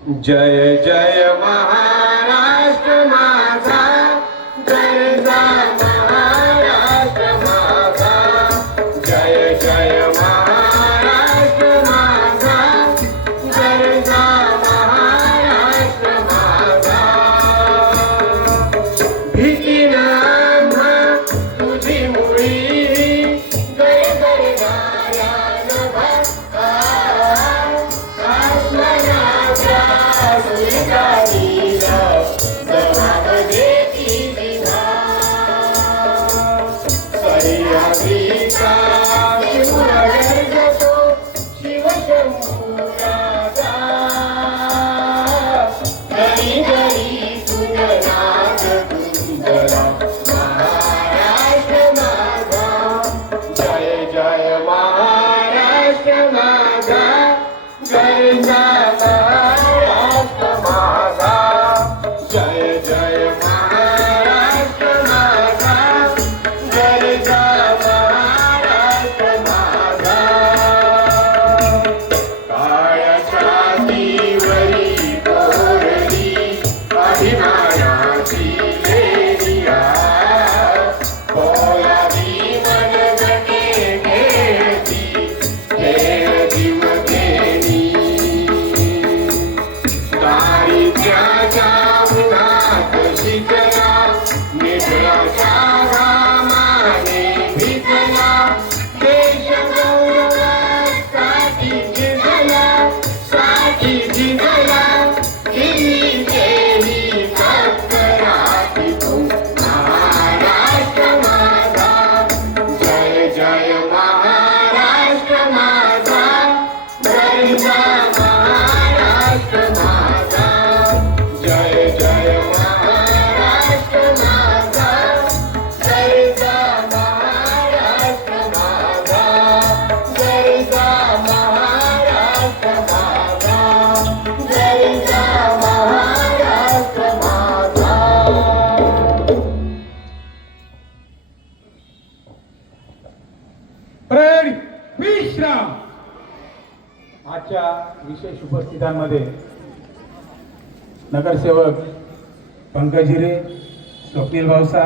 जय जय महाराष्ट्र माझा, गरजा महाराष्ट्र माझा, जय जय महाराष्ट्र माझा, गरजा महाराष्ट्र माझा. भीती नाम्हा तुझी मुळी गरगरणाऱ्या नभा, विश्राम. आजच्या विशेष उपस्थितांमध्ये नगरसेवक पंकज हिरे, स्वप्नील भाऊसा